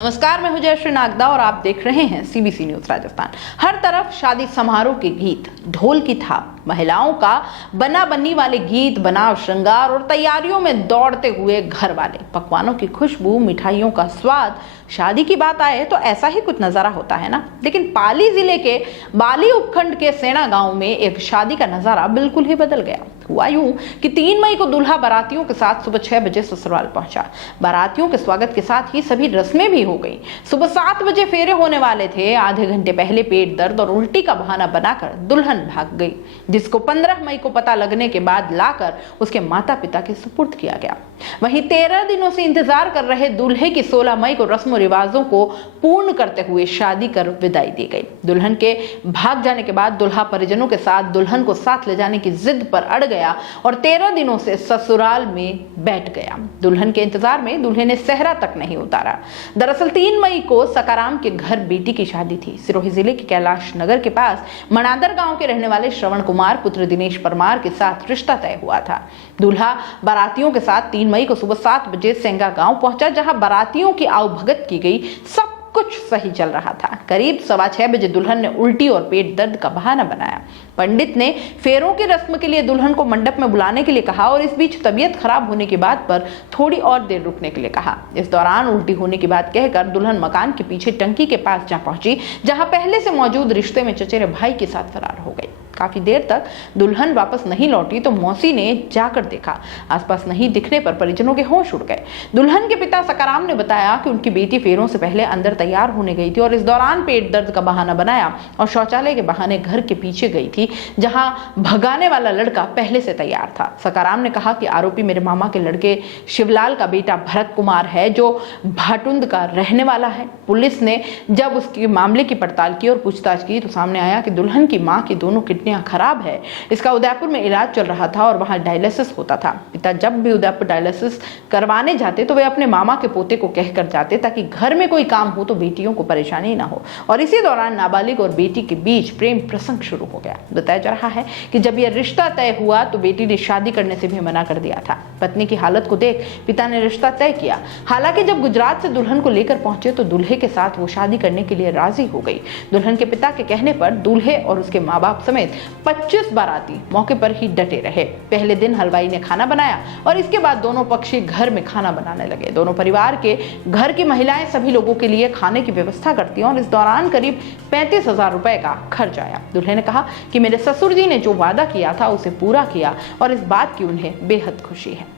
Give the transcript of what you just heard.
नमस्कार, मैं हूं जयश्री नागदा और आप देख रहे हैं सीबीसी न्यूज राजस्थान। हर तरफ शादी समारोह के गीत, ढोल की थाप, महिलाओं का बना बन्नी वाले गीत, बनाव श्रृंगार और तैयारियों में दौड़ते हुए घर वाले, पकवानों की खुशबू, मिठाइयों का स्वाद। शादी की बात आए तो ऐसा ही कुछ नजारा होता है ना। लेकिन पाली जिले के बाली उपखंड के सेना गांव में एक शादी का नजारा बिल्कुल ही बदल गया। हुआ यूं कि 3 मई को दूल्हा बारातियों के साथ सुबह 6 बजे ससुराल पहुंचा। बारातियों के स्वागत के साथ ही सभी रस्में भी हो गई। सुबह 7 बजे फेरे होने वाले थे। आधे घंटे पहले पेट दर्द और उल्टी का बहाना बनाकर दुल्हन भाग गई, जिसको 15 मई को पता लगने के बाद लाकर उसके माता पिता के सुपुर्द किया गया। वहीं 13 दिनों से इंतजार कर रहे दूल्हे की 16 मई को रस्म रिवाजों को पूर्ण करते हुए शादी कर विदाई दी गई। दुल्हन के भाग जाने के बाद दुल्हा परिजनों के साथ दुल्हन को साथ ले जाने की जिद पर अड़ गया और 13 दिनों से ससुराल में बैठ गया। दुल्हन के इंतजार में दूल्हे ने सेहरा तक नहीं उतारा। दरअसल 3 मई को सकाराम के घर बेटी की शादी थी। सिरोही जिले के कैलाश नगर के पास मनादर गांव के रहने वाले श्रवण कुमार पुत्र दिनेश परमार के साथ रिश्ता तय हुआ था। दूल्हा बारातियों के साथ 3 मई को सुबह 7 बजे सेंगा गांव पहुंचा, जहां बारातियों की आवभगत की गई। सब कुछ सही चल रहा था। करीब 6:15 बजे दुल्हन ने उल्टी और पेट दर्द का बहाना बनाया। पंडित ने फेरों की रस्म के लिए दुल्हन को मंडप में बुलाने के लिए कहा और इस बीच तबीयत खराब होने की बात पर थोड़ी और देर रुकने के लिए कहा। इस दौरान उल्टी होने की बात कहकर दुल्हन मकान के पीछे टंकी के पास जा पहुंची, जहां पहले से मौजूद रिश्ते में चचेरे भाई के साथ फरार हो गई। काफी देर तक दुल्हन वापस नहीं लौटी तो मौसी ने जाकर देखा। आसपास नहीं दिखने पर परिजनों के होश उड़ गए। दुल्हन के पिता सकाराम ने बताया कि उनकी बेटी फेरों से पहले अंदर तैयार होने गई थी और इस दौरान पेट दर्द का बहाना बनाया और शौचालय के बहाने घर के पीछे गई थी, जहां भगाने वाला लड़का पहले से तैयार था। सकाराम ने कहा कि आरोपी मेरे मामा के लड़के शिवलाल का बेटा भरत कुमार है, जो भाटुंद का रहने वाला है। पुलिस ने जब उसके मामले की पड़ताल की और पूछताछ की तो सामने आया कि दुल्हन की मां की दोनों किडनियां खराब है। इसका उदयपुर में इलाज चल रहा था और वहां डायलिसिस होता था। पिता जब भी उदयपुर डायलिसिस करवाने जाते तो वे अपने मामा के पोते को कहकर जाते ताकि घर में कोई काम हो तो बेटियों को परेशानी ना हो। और इसी दौरान नाबालिग और बेटी के बीच प्रेम प्रसंग शुरू हो गया। बताया जा रहा है कि जब यह रिश्ता तय हुआ तो बेटी ने शादी करने से भी मना कर दिया था। पत्नी की हालत को देख पिता ने रिश्ता तय किया। हालांकि जब गुजरात से दुल्हन को लेकर पहुंचे तो दूल्हे के साथ वो शादी करने के लिए राजी हो गई। दुल्हन के पिता के कहने पर दूल्हे और उसके माँ बाप समेत 25 बाराती मौके पर ही डटे रहे। पहले दिन हलवाई ने खाना बनाया और इसके बाद दोनों पक्षी घर में खाना बनाने लगे। दोनों परिवार के घर की महिलाएं सभी लोगों के लिए खाने की व्यवस्था करती हैं और इस दौरान करीब 35,000 रुपए का खर्च आया। दूल्हे ने कहा कि मेरे ससुर जी ने जो वादा किया था उसे पूरा किया और इस बात की उन्हें बेहद खुशी है।